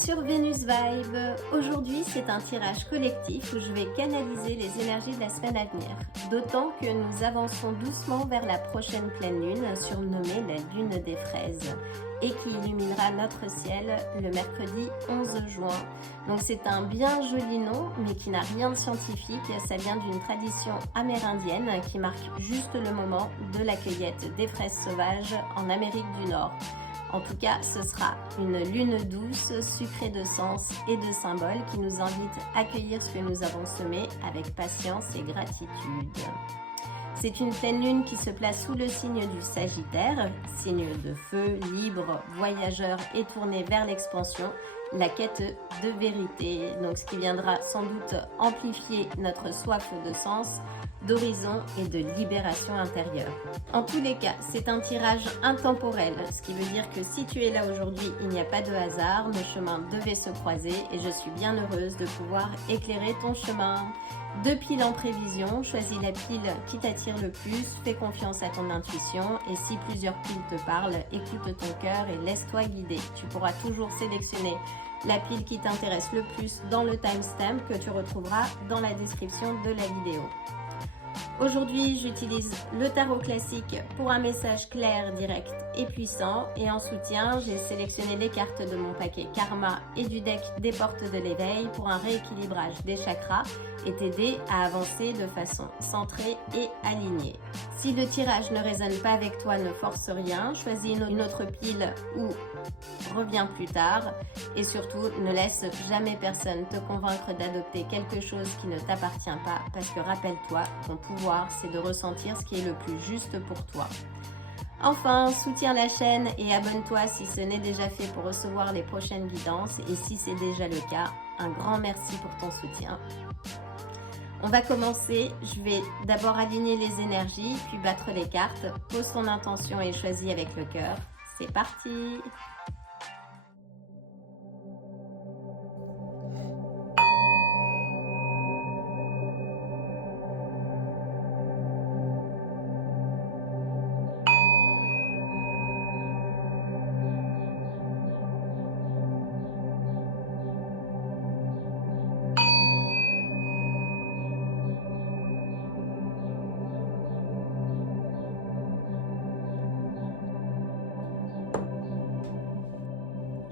sur Vénus Vibe. Aujourd'hui, c'est un tirage collectif où je vais canaliser les énergies de la semaine à venir. D'autant que nous avançons doucement vers la prochaine pleine lune, surnommée la lune des fraises, et qui illuminera notre ciel le mercredi 11 juin. Donc c'est un bien joli nom, mais qui n'a rien de scientifique. Ça vient d'une tradition amérindienne qui marque juste le moment de la cueillette des fraises sauvages en Amérique du Nord. En tout cas, ce sera une lune douce, sucrée de sens et de symboles qui nous invite à accueillir ce que nous avons semé avec patience et gratitude. C'est une pleine lune qui se place sous le signe du Sagittaire, signe de feu, libre, voyageur et tourné vers l'expansion, la quête de vérité. Donc ce qui viendra sans doute amplifier notre soif de sens, d'horizon et de libération intérieure. En tous les cas, c'est un tirage intemporel, ce qui veut dire que si tu es là aujourd'hui, il n'y a pas de hasard, nos chemins devaient se croiser et je suis bien heureuse de pouvoir éclairer ton chemin. 2 piles en prévision, choisis la pile qui t'attire le plus, fais confiance à ton intuition et si plusieurs piles te parlent, écoute ton cœur et laisse-toi guider. Tu pourras toujours sélectionner la pile qui t'intéresse le plus dans le timestamp que tu retrouveras dans la description de la vidéo. Aujourd'hui, j'utilise le tarot classique pour un message clair, direct et puissant. Et en soutien, j'ai sélectionné les cartes de mon paquet Karma et du deck des portes de l'éveil pour un rééquilibrage des chakras et t'aider à avancer de façon centrée et alignée. Si le tirage ne résonne pas avec toi, ne force rien. Choisis une autre pile ou reviens plus tard. Et surtout, ne laisse jamais personne te convaincre d'adopter quelque chose qui ne t'appartient pas parce que rappelle-toi, ton pouvoir, c'est de ressentir ce qui est le plus juste pour toi. Enfin, soutiens la chaîne et abonne-toi si ce n'est déjà fait pour recevoir les prochaines guidances. Et si c'est déjà le cas, un grand merci pour ton soutien. On va commencer. Je vais d'abord aligner les énergies, puis battre les cartes. Pose ton intention et choisis avec le cœur. C'est parti!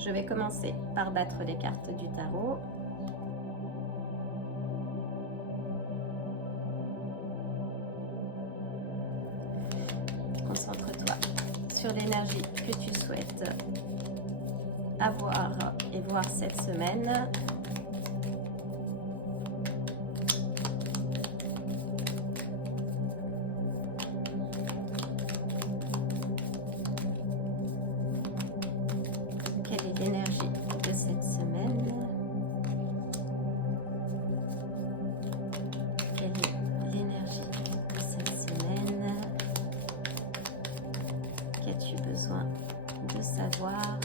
Je vais commencer par battre les cartes du tarot. Concentre-toi sur l'énergie que tu souhaites avoir et voir cette semaine. Quelle est l'énergie de cette semaine? Quelle est l'énergie de cette semaine? Qu'as-tu besoin de savoir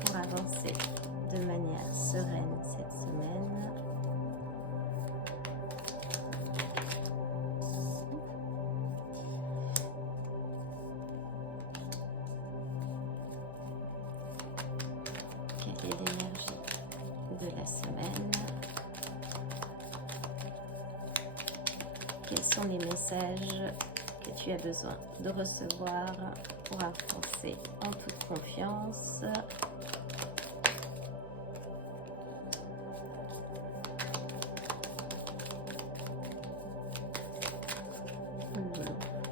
pour avancer de manière sereine cette semaine? Quelle est l'énergie de la semaine? Quels sont les messages que tu as besoin de recevoir pour avancer en toute confiance?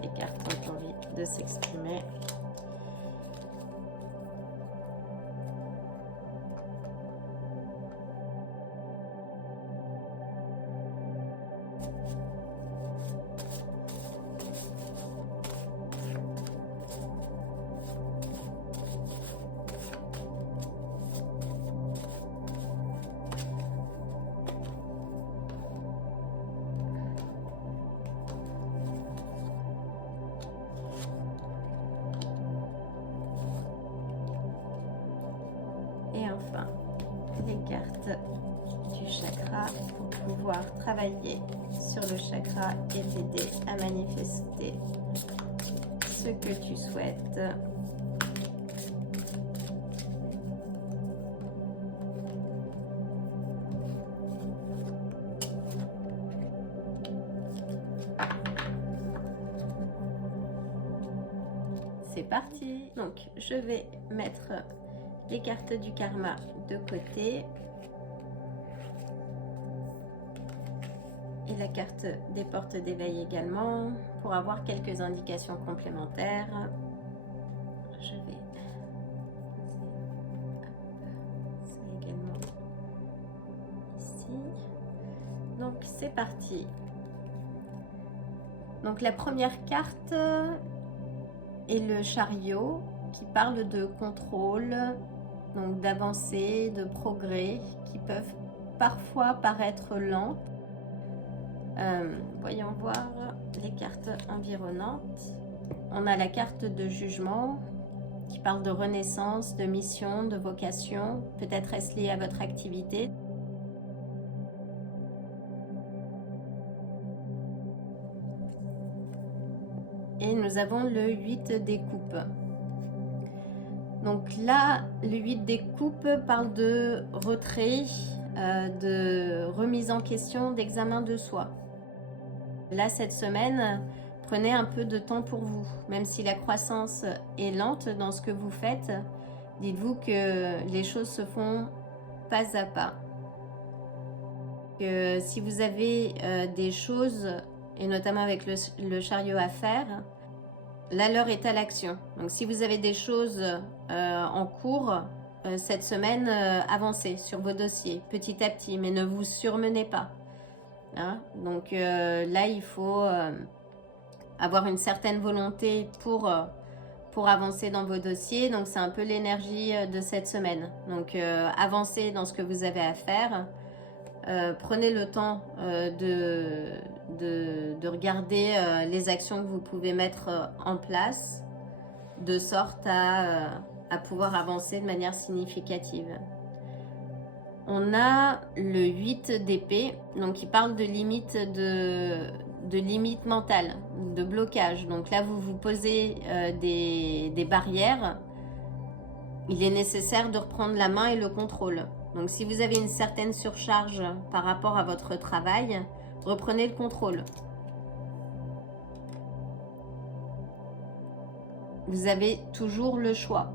Les cartes ont envie de s'exprimer. Et enfin, les cartes du chakra pour pouvoir travailler sur le chakra et t'aider à manifester ce que tu souhaites. c'est parti. Donc, je vais mettre les cartes du karma de côté. Et la carte des portes d'éveil également, pour avoir quelques indications complémentaires. Je vais poser ça également ici. Donc, c'est parti. Donc, la première carte est le chariot qui parle de contrôle, donc d'avancée, de progrès, qui peuvent parfois paraître lents. Voyons voir les cartes environnantes. On a la carte de jugement qui parle de renaissance, de mission, de vocation. Peut-être est-ce lié à votre activité. Et nous avons le 8 des coupes. Donc là, le 8 des coupes parle de retrait, de remise en question, d'examen de soi. Là, cette semaine, prenez un peu de temps pour vous. Même si la croissance est lente dans ce que vous faites, dites-vous que les choses se font pas à pas. Que si vous avez des choses, et notamment avec le chariot à faire, là, l'heure est à l'action. Donc, si vous avez des choses en cours, cette semaine, avancez sur vos dossiers, petit à petit, mais ne vous surmenez pas. Hein? Donc là, il faut avoir une certaine volonté pour avancer dans vos dossiers. Donc, c'est un peu l'énergie de cette semaine. Donc, avancez dans ce que vous avez à faire. Prenez le temps de regarder les actions que vous pouvez mettre en place de sorte à pouvoir avancer de manière significative. On a le 8 d'épée, donc qui parle de limite limite mentale, de blocage. Donc là, vous vous posez des barrières. Il est nécessaire de reprendre la main et le contrôle. Donc si vous avez une certaine surcharge par rapport à votre travail, reprenez le contrôle. Vous avez toujours le choix.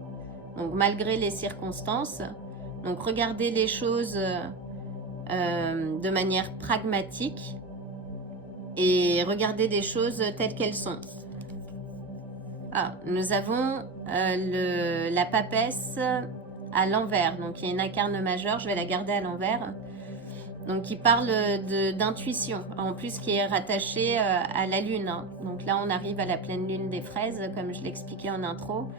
Donc malgré les circonstances, donc regardez les choses de manière pragmatique et regardez les choses telles qu'elles sont. Ah, nous avons la papesse à l'envers, donc il y a une incarne majeure, je vais la garder à l'envers, donc qui parle d'intuition, en plus qui est rattachée à la lune. Hein. Donc là on arrive à la pleine lune des fraises, comme je l'expliquais en intro.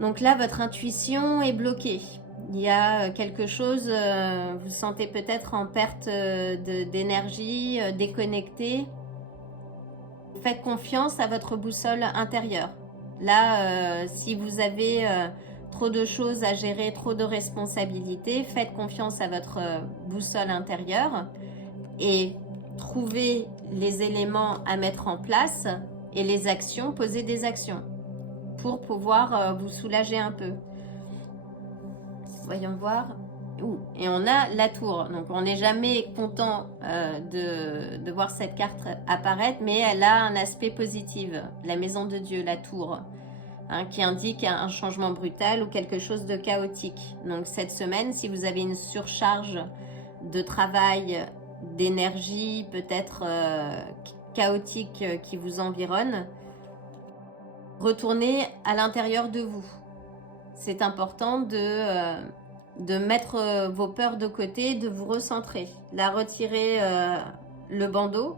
Donc là votre intuition est bloquée. Il y a quelque chose, vous sentez peut-être en perte d'énergie, déconnecté. Faites confiance à votre boussole intérieure. Là, si vous avez trop de choses à gérer, trop de responsabilités, faites confiance à votre boussole intérieure et trouvez les éléments à mettre en place et les actions, posez des actions pour pouvoir vous soulager un peu. Voyons voir. Et on a la tour. Donc on n'est jamais content de voir cette carte apparaître, mais elle a un aspect positif. La maison de Dieu, la tour, hein, qui indique un changement brutal ou quelque chose de chaotique. Donc cette semaine, si vous avez une surcharge de travail, d'énergie, peut-être chaotique qui vous environne, retournez à l'intérieur de vous. C'est important de mettre vos peurs de côté, de vous recentrer. Là, retirez le bandeau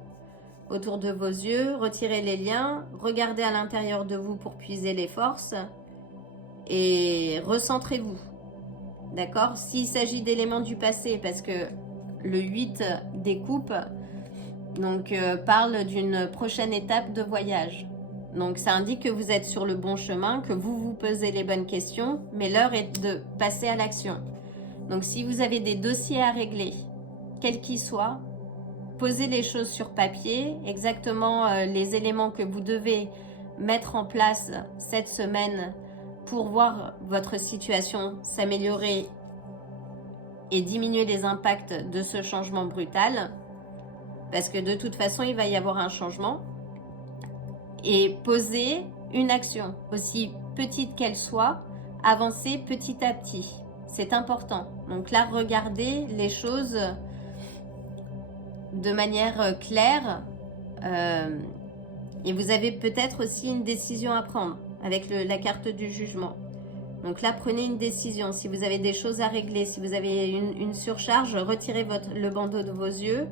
autour de vos yeux, retirez les liens, regardez à l'intérieur de vous pour puiser les forces et recentrez-vous. D'accord? S'il s'agit d'éléments du passé, parce que le 8 des coupes donc, parle d'une prochaine étape de voyage. Donc ça indique que vous êtes sur le bon chemin, que vous vous posez les bonnes questions, mais l'heure est de passer à l'action. Donc si vous avez des dossiers à régler, quels qu'ils soient, posez les choses sur papier, exactement les éléments que vous devez mettre en place cette semaine pour voir votre situation s'améliorer et diminuer les impacts de ce changement brutal, parce que de toute façon, il va y avoir un changement. Et posez une action, aussi petite qu'elle soit, avancez petit à petit. C'est important. Donc là, regardez les choses de manière claire. Et vous avez peut-être aussi une décision à prendre avec la carte du jugement. Donc là, prenez une décision. Si vous avez des choses à régler, si vous avez une surcharge, retirez le bandeau de vos yeux,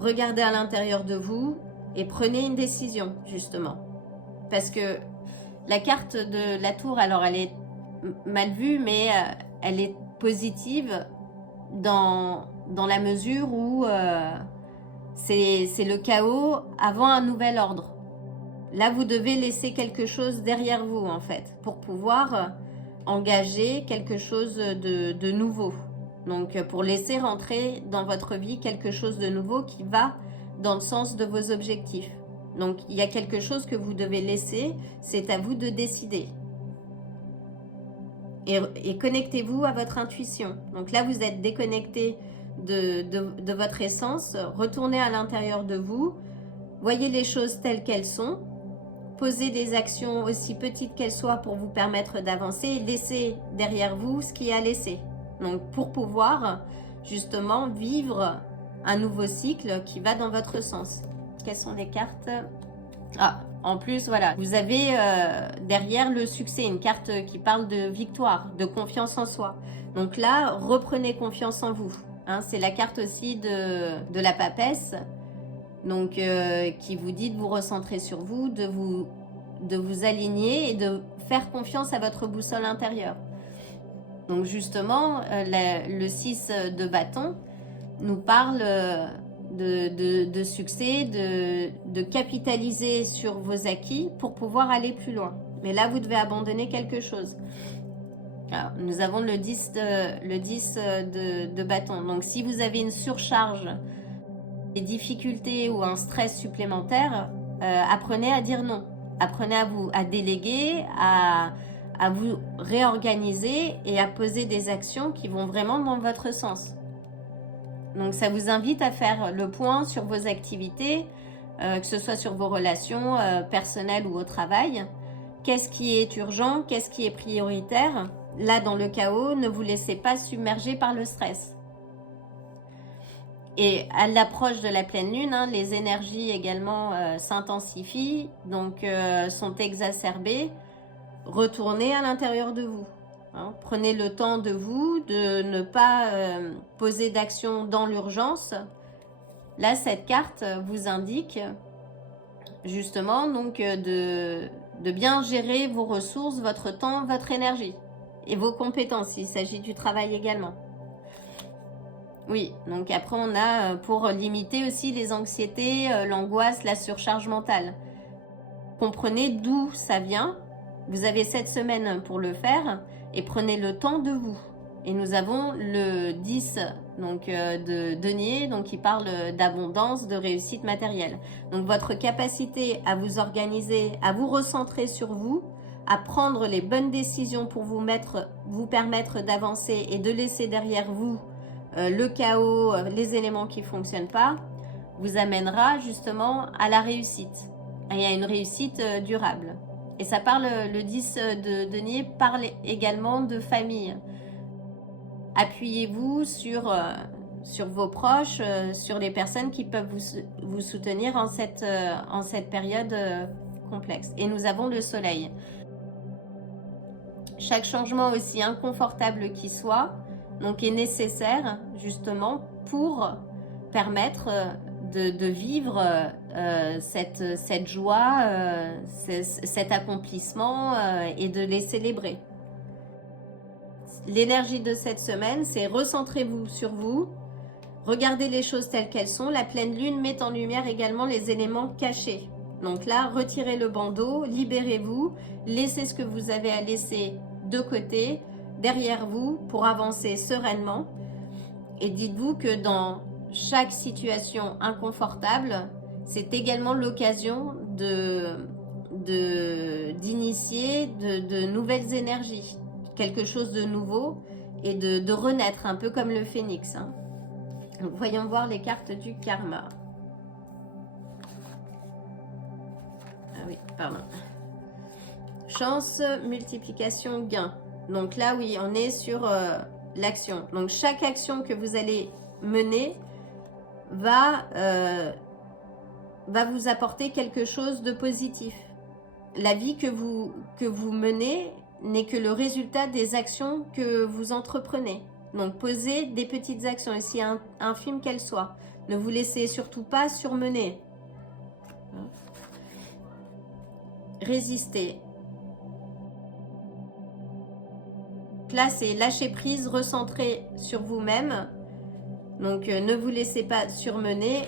regardez à l'intérieur de vous et prenez une décision, justement. Parce que la carte de la tour, alors elle est mal vue, mais elle est positive dans la mesure où c'est le chaos avant un nouvel ordre. Là, vous devez laisser quelque chose derrière vous, en fait, pour pouvoir engager quelque chose de nouveau. Donc, pour laisser rentrer dans votre vie quelque chose de nouveau qui va dans le sens de vos objectifs. Donc, il y a quelque chose que vous devez laisser, c'est à vous de décider. Et connectez-vous à votre intuition. Donc là, vous êtes déconnecté de votre essence. Retournez à l'intérieur de vous. Voyez les choses telles qu'elles sont. Posez des actions aussi petites qu'elles soient pour vous permettre d'avancer. Et laissez derrière vous ce qui est à laisser. Donc pour pouvoir justement vivre un nouveau cycle qui va dans votre sens. Quelles sont les cartes ? Ah, en plus, voilà, vous avez derrière le succès, une carte qui parle de victoire, de confiance en soi. Donc là, reprenez confiance en vous. Hein, c'est la carte aussi de la papesse, donc qui vous dit de vous recentrer sur vous, de vous aligner et de faire confiance à votre boussole intérieure. Donc justement, le 6 de bâton nous parle de succès, de capitaliser sur vos acquis pour pouvoir aller plus loin. Mais là, vous devez abandonner quelque chose. Alors, nous avons le 10 de bâton. Donc, si vous avez une surcharge, des difficultés ou un stress supplémentaire, apprenez à dire non. Apprenez à déléguer, à vous réorganiser et à poser des actions qui vont vraiment dans votre sens. Donc ça vous invite à faire le point sur vos activités, que ce soit sur vos relations personnelles ou au travail. Qu'est-ce qui est urgent? Qu'est-ce qui est prioritaire? Là, dans le chaos, ne vous laissez pas submerger par le stress. Et à l'approche de la pleine lune, hein, les énergies également s'intensifient, donc sont exacerbées. Retournez à l'intérieur de vous. Hein, prenez le temps de vous, de ne pas poser d'action dans l'urgence. Là, cette carte vous indique justement donc de bien gérer vos ressources, votre temps, votre énergie et vos compétences. Il s'agit du travail également. Oui, donc après on a pour limiter aussi les anxiétés, l'angoisse, la surcharge mentale. Comprenez d'où ça vient. Vous avez cette semaine pour le faire et prenez le temps de vous. Et nous avons le 10 donc, de denier, donc qui parle d'abondance, de réussite matérielle. Donc votre capacité à vous organiser, à vous recentrer sur vous, à prendre les bonnes décisions pour vous permettre d'avancer et de laisser derrière vous le chaos, les éléments qui ne fonctionnent pas, vous amènera justement à la réussite. Et à une réussite durable. Et ça parle, le 10 de denier parle également de famille. Appuyez-vous sur vos proches, sur les personnes qui peuvent vous soutenir en cette période complexe. Et nous avons le soleil. Chaque changement, aussi inconfortable qu'il soit, donc est nécessaire justement pour permettre de vivre cette joie, cet accomplissement et de les célébrer. L'énergie de cette semaine, c'est recentrez-vous sur vous, regardez les choses telles qu'elles sont. La pleine lune met en lumière également les éléments cachés. Donc là, retirez le bandeau, libérez-vous, laissez ce que vous avez à laisser de côté, derrière vous, pour avancer sereinement. Et dites-vous que dans chaque situation inconfortable, c'est également l'occasion d'initier de nouvelles énergies, quelque chose de nouveau et de renaître, un peu comme le phénix. Hein. Donc, voyons voir les cartes du karma. oui, pardon. Chance, multiplication, gain. Donc là, oui, on est sur l'action. Donc chaque action que vous allez mener va vous apporter quelque chose de positif. La vie que vous menez n'est que le résultat des actions que vous entreprenez. Donc posez des petites actions, aussi infimes qu'elles soient. Ne vous laissez surtout pas surmener. Résistez. Là, c'est lâcher prise, recentrer sur vous-même. Donc, ne vous laissez pas surmener.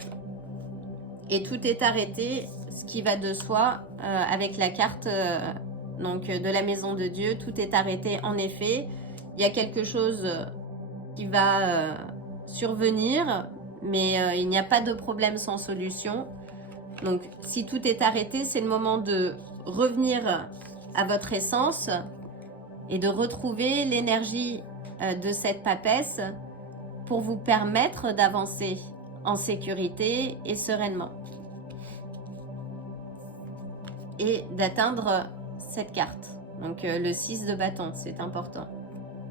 Et tout est arrêté, ce qui va de soi, avec la carte de la maison de Dieu. Tout est arrêté, en effet. Il y a quelque chose qui va survenir, mais il n'y a pas de problème sans solution. Donc, si tout est arrêté, c'est le moment de revenir à votre essence et de retrouver l'énergie de cette papesse pour vous permettre d'avancer en sécurité et sereinement et d'atteindre cette carte. Donc le 6 de bâton, c'est important.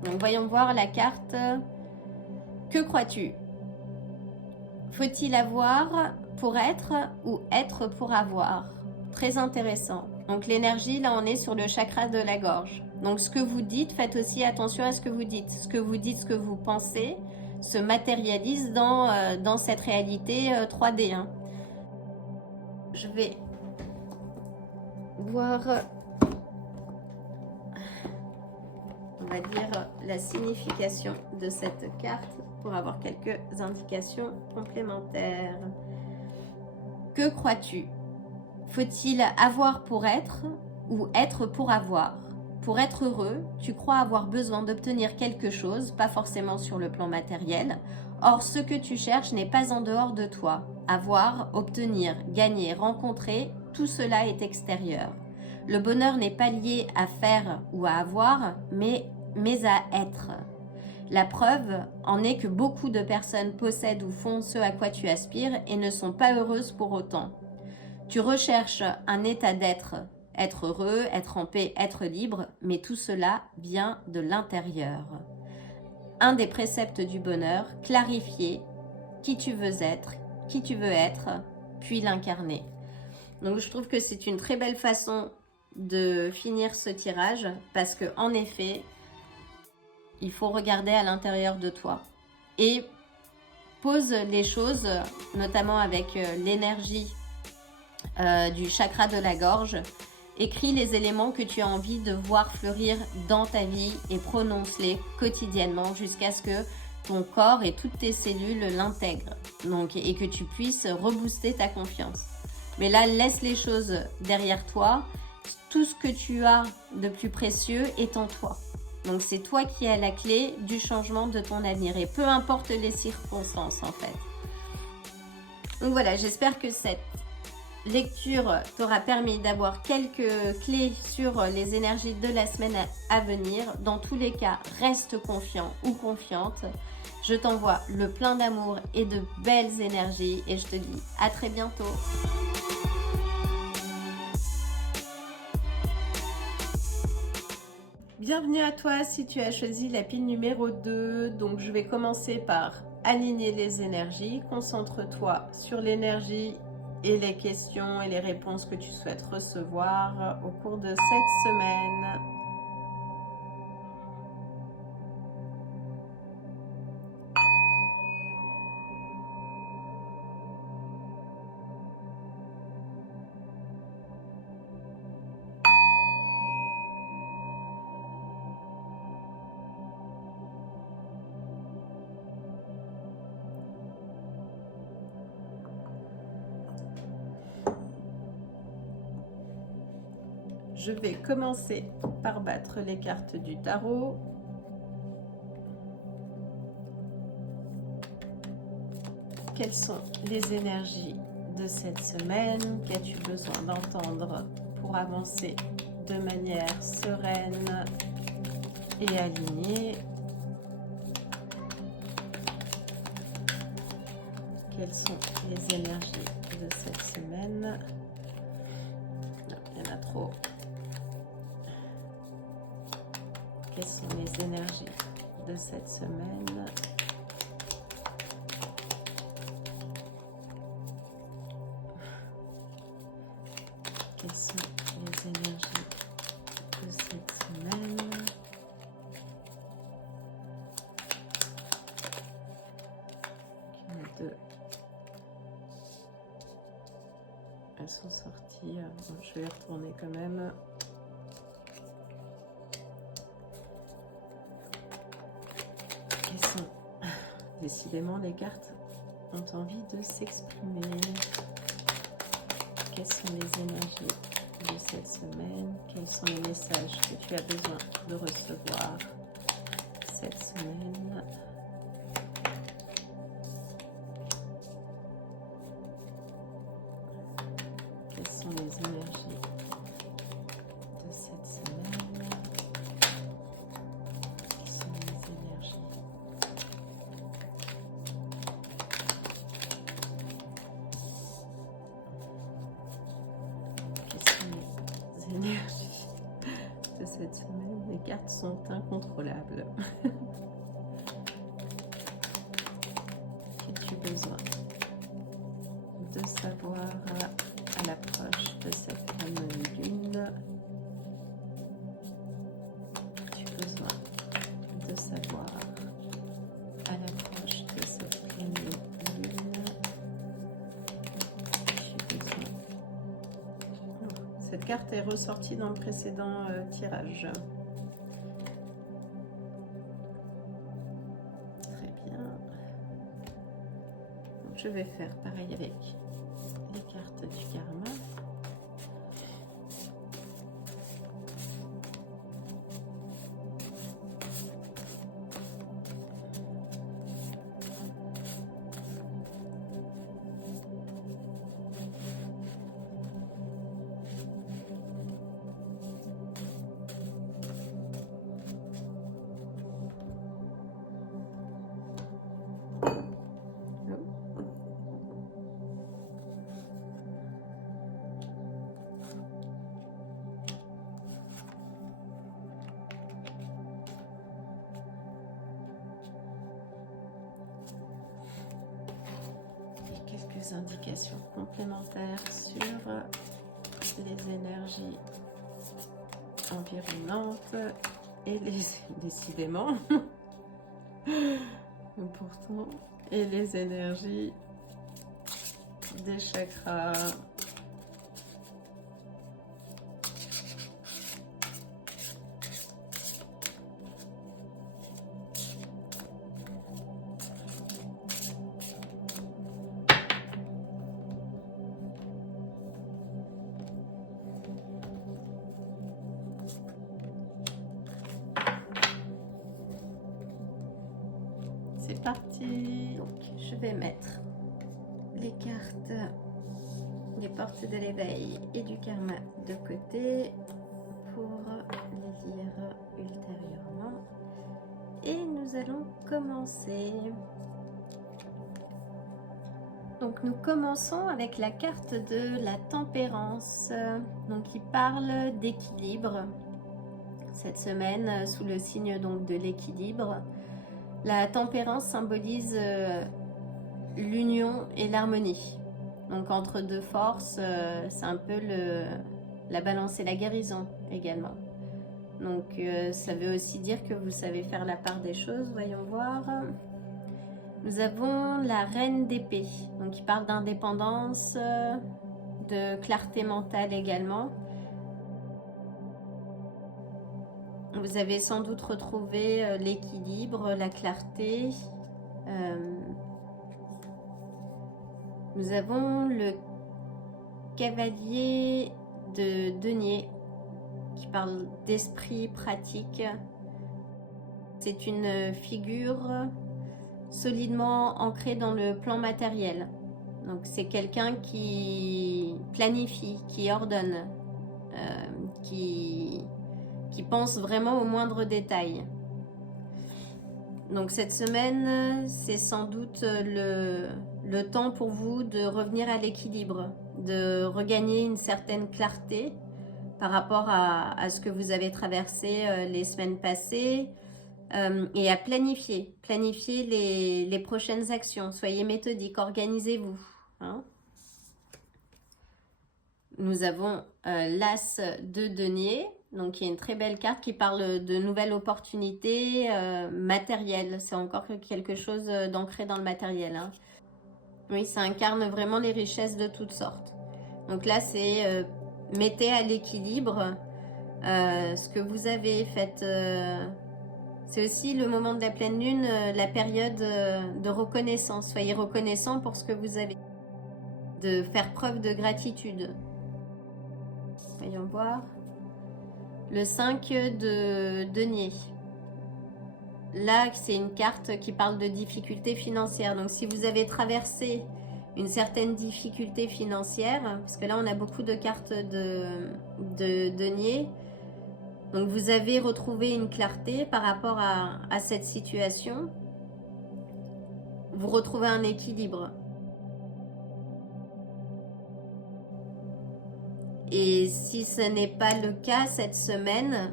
Donc voyons voir la carte. Que crois-tu? Faut-il avoir pour être ou être pour avoir? Très intéressant. Donc l'énergie, là on est sur le chakra de la gorge. Donc ce que vous dites, faites aussi attention à ce que vous dites. Ce que vous dites, ce que vous pensez se matérialise dans cette réalité 3D. Hein. Je vais voir, on va dire, la signification de cette carte pour avoir quelques indications complémentaires. Que crois-tu? Faut-il avoir pour être ou être pour avoir? Pour être heureux, tu crois avoir besoin d'obtenir quelque chose, pas forcément sur le plan matériel. Or, ce que tu cherches n'est pas en dehors de toi. Avoir, obtenir, gagner, rencontrer, tout cela est extérieur. Le bonheur n'est pas lié à faire ou à avoir, mais à être. La preuve en est que beaucoup de personnes possèdent ou font ce à quoi tu aspires et ne sont pas heureuses pour autant. Tu recherches un état d'être, être heureux, être en paix, être libre, mais tout cela vient de l'intérieur. Un des préceptes du bonheur, clarifier qui tu veux être, puis l'incarner. Donc je trouve que c'est une très belle façon de finir ce tirage parce que en effet, il faut regarder à l'intérieur de toi et pose les choses, notamment avec l'énergie du chakra de la gorge. Écris les éléments que tu as envie de voir fleurir dans ta vie et prononce-les quotidiennement jusqu'à ce que ton corps et toutes tes cellules l'intègrent. Donc, et que tu puisses rebooster ta confiance. Mais là, laisse les choses derrière toi. Tout ce que tu as de plus précieux est en toi. Donc, c'est toi qui as la clé du changement de ton avenir. Et peu importe les circonstances, en fait. Donc voilà, j'espère que cette lecture t'aura permis d'avoir quelques clés sur les énergies de la semaine à venir. Dans tous les cas, reste confiant ou confiante. Je t'envoie le plein d'amour et de belles énergies et je te dis à très bientôt. Bienvenue à toi si tu as choisi la pile numéro 2. Donc je vais commencer par aligner les énergies. Concentre-toi sur l'énergie et les questions et les réponses que tu souhaites recevoir au cours de cette semaine. Je vais commencer par battre les cartes du tarot. Quelles sont les énergies de cette semaine? Qu'as-tu besoin d'entendre pour avancer de manière sereine et alignée? Quelles sont les énergies de cette semaine? trop. Quelles sont les énergies de cette semaine? Quelles sont les énergies de cette semaine? Il y en a deux. Elles sont sorties. Bon, je vais les retourner quand même. Décidément, les cartes ont envie de s'exprimer. Quelles sont les énergies de cette semaine? Quels sont les messages que tu as besoin de recevoir cette semaine? Quelles sont les énergies de cette semaine? Quelles sont les énergies? Énergie de cette semaine, les cartes sont incontrôlables. Qu'as-tu besoin de savoir à l'approche de cette pleine lune? Qu'as-tu besoin de savoir à l'approche de cette pleine lune? Cette carte est ressortie dans le précédent tirage. Très bien. Donc, je vais faire pareil avec les cartes du karma. Indications complémentaires sur les énergies environnantes et décidément pourtant et les énergies des chakras. C'est parti. Donc, je vais mettre les cartes, les portes de l'éveil et du karma de côté pour les lire ultérieurement. Et nous allons commencer. Donc, nous commençons avec la carte de la tempérance, donc qui parle d'équilibre. Cette semaine, sous le signe donc de l'équilibre. La tempérance symbolise l'union et l'harmonie. Donc entre deux forces, c'est un peu la balance et la guérison également. Donc ça veut aussi dire que vous savez faire la part des choses, voyons voir. Nous avons la reine d'épée, donc qui parle d'indépendance, de clarté mentale également. Vous avez sans doute retrouvé l'équilibre, la clarté. Nous avons le cavalier de denier qui parle d'esprit pratique. C'est une figure solidement ancrée dans le plan matériel. Donc c'est quelqu'un qui planifie, qui ordonne, qui pense vraiment aux moindres détails. Donc cette semaine, c'est sans doute le temps pour vous de revenir à l'équilibre, de regagner une certaine clarté par rapport à ce que vous avez traversé les semaines passées et à planifier les prochaines actions. Soyez méthodique, organisez-vous. Hein. Nous avons l'As de denier, donc qui est une très belle carte qui parle de nouvelles opportunités matérielles. C'est encore quelque chose d'ancré dans le matériel. Hein. Oui, ça incarne vraiment les richesses de toutes sortes. Donc là, c'est mettez à l'équilibre ce que vous avez fait. C'est aussi le moment de la pleine lune, la période de reconnaissance. Soyez reconnaissant pour ce que vous avez. De faire preuve de gratitude. Voyons voir. Le 5 de denier. Là, c'est une carte qui parle de difficultés financières. Donc, si vous avez traversé une certaine difficulté financière, parce que là, on a beaucoup de cartes de denier, donc vous avez retrouvé une clarté par rapport à cette situation. Vous retrouvez un équilibre. Et si ce n'est pas le cas cette semaine,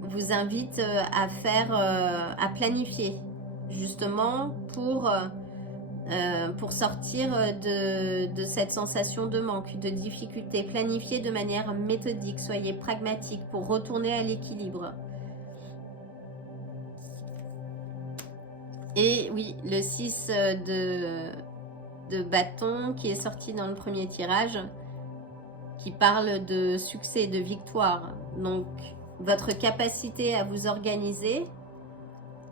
vous invite à planifier, justement pour sortir de cette sensation de manque, de difficulté. Planifiez de manière méthodique, soyez pragmatique pour retourner à l'équilibre. Et oui, le 6 de bâton qui est sorti dans le premier tirage, qui parle de succès, de victoire. Donc, votre capacité à vous organiser,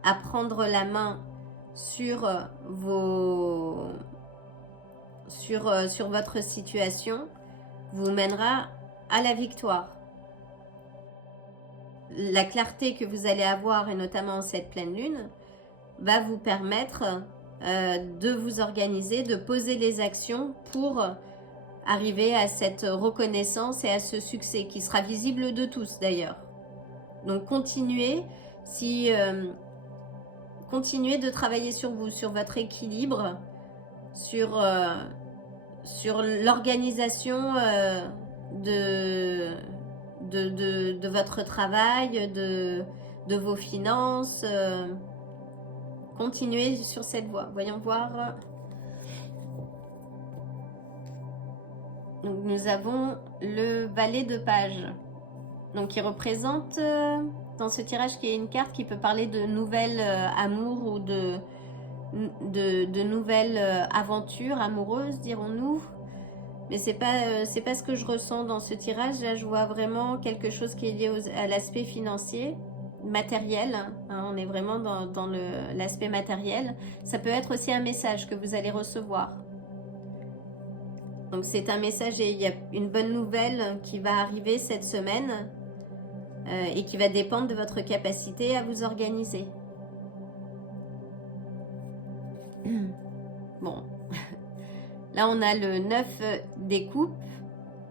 à prendre la main sur votre situation, vous mènera à la victoire. La clarté que vous allez avoir, et notamment cette pleine lune, va vous permettre de vous organiser, de poser les actions pour arriver à cette reconnaissance et à ce succès qui sera visible de tous d'ailleurs. Donc continuez, continuez de travailler sur vous, sur votre équilibre, sur l'organisation de votre travail, de vos finances. Continuez sur cette voie. Voyons voir. Donc, nous avons le valet de page, donc qui représente dans ce tirage qui est une carte qui peut parler de nouvelles amours ou de nouvelles aventures amoureuses, dirons-nous. Mais c'est pas ce que je ressens dans ce tirage. Là, je vois vraiment quelque chose qui est lié à l'aspect financier, matériel. Hein, on est vraiment dans l'aspect matériel. Ça peut être aussi un message que vous allez recevoir. Donc c'est un message et il y a une bonne nouvelle qui va arriver cette semaine et qui va dépendre de votre capacité à vous organiser. Bon, là on a le 9 des coupes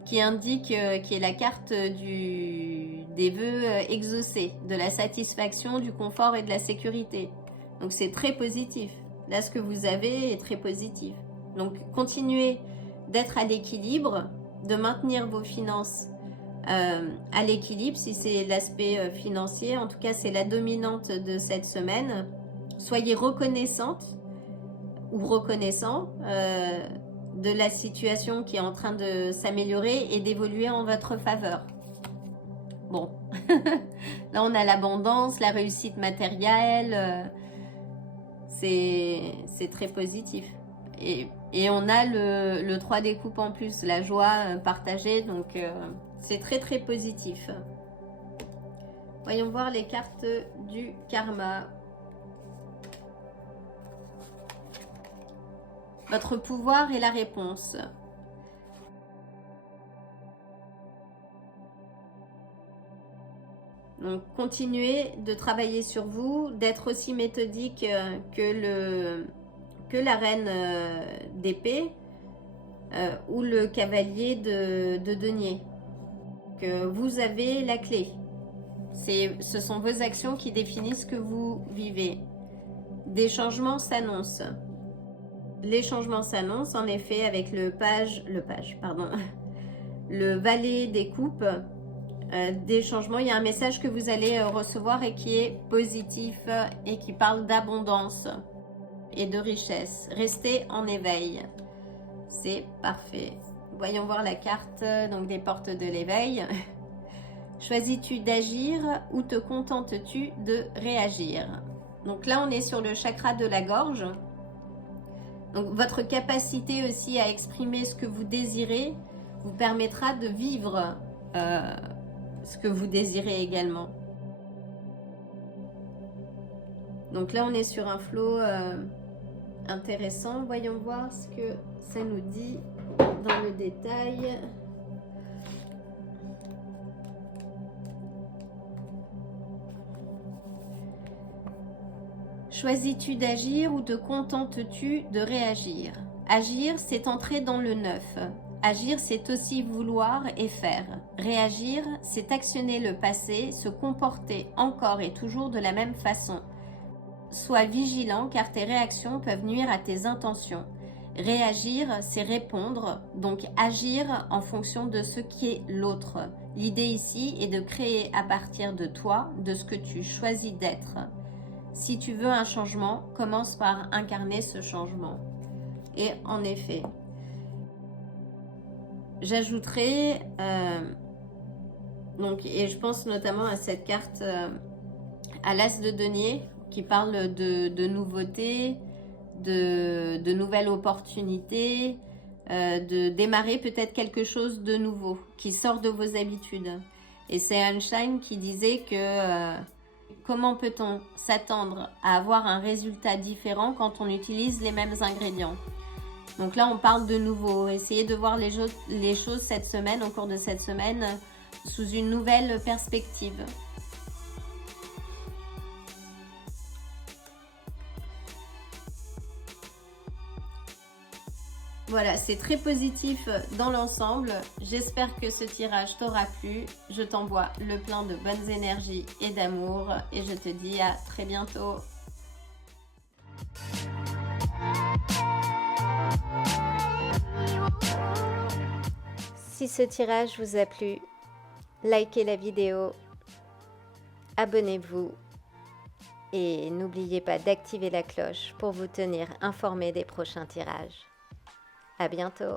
qui indique, qui est la carte des vœux exaucés, de la satisfaction, du confort et de la sécurité. Donc c'est très positif. Là ce que vous avez est très positif. Donc continuez d'être à l'équilibre, de maintenir vos finances à l'équilibre si c'est l'aspect financier. En tout cas, c'est la dominante de cette semaine. Soyez reconnaissante ou reconnaissant de la situation qui est en train de s'améliorer et d'évoluer en votre faveur. Bon, là on a l'abondance, la réussite matérielle, c'est très positif. Et on a le 3 des coupes en plus, la joie partagée, donc c'est très très positif. Voyons voir les cartes du karma. Votre pouvoir est la réponse. Donc continuez de travailler sur vous, d'être aussi méthodique que la reine d'épée ou le cavalier de denier. Que vous avez la clé. Ce sont vos actions qui définissent ce que vous vivez. Des changements s'annoncent. Les changements s'annoncent en effet avec le valet des coupes des changements. Il y a un message que vous allez recevoir et qui est positif et qui parle d'abondance et de richesse. Restez en éveil. C'est parfait. Voyons voir la carte donc des portes de l'éveil. Choisis-tu d'agir ou te contentes-tu de réagir? Donc là, on est sur le chakra de la gorge. Donc votre capacité aussi à exprimer ce que vous désirez vous permettra de vivre ce que vous désirez également. Donc là, on est sur un flow intéressant. Voyons voir ce que ça nous dit dans le détail. Choisis-tu d'agir ou te contentes-tu de réagir? Agir, c'est entrer dans le neuf. Agir, c'est aussi vouloir et faire. Réagir, c'est actionner le passé, se comporter encore et toujours de la même façon. Sois vigilant car tes réactions peuvent nuire à tes intentions. Réagir, c'est répondre, donc agir en fonction de ce qui est l'autre. L'idée ici est de créer à partir de toi, de ce que tu choisis d'être. Si tu veux un changement, commence par incarner ce changement. Et en effet, j'ajouterai, et je pense notamment à cette carte, à l'as de denier, qui parle de nouveautés, de nouvelles opportunités, de démarrer peut-être quelque chose de nouveau, qui sort de vos habitudes. Et c'est Einstein qui disait que comment peut-on s'attendre à avoir un résultat différent quand on utilise les mêmes ingrédients? Donc là, on parle de nouveau. Essayez de voir les choses cette semaine, au cours de cette semaine, sous une nouvelle perspective. Voilà, c'est très positif dans l'ensemble. J'espère que ce tirage t'aura plu. Je t'envoie le plein de bonnes énergies et d'amour et je te dis à très bientôt. Si ce tirage vous a plu, likez la vidéo, abonnez-vous et n'oubliez pas d'activer la cloche pour vous tenir informé des prochains tirages. À bientôt.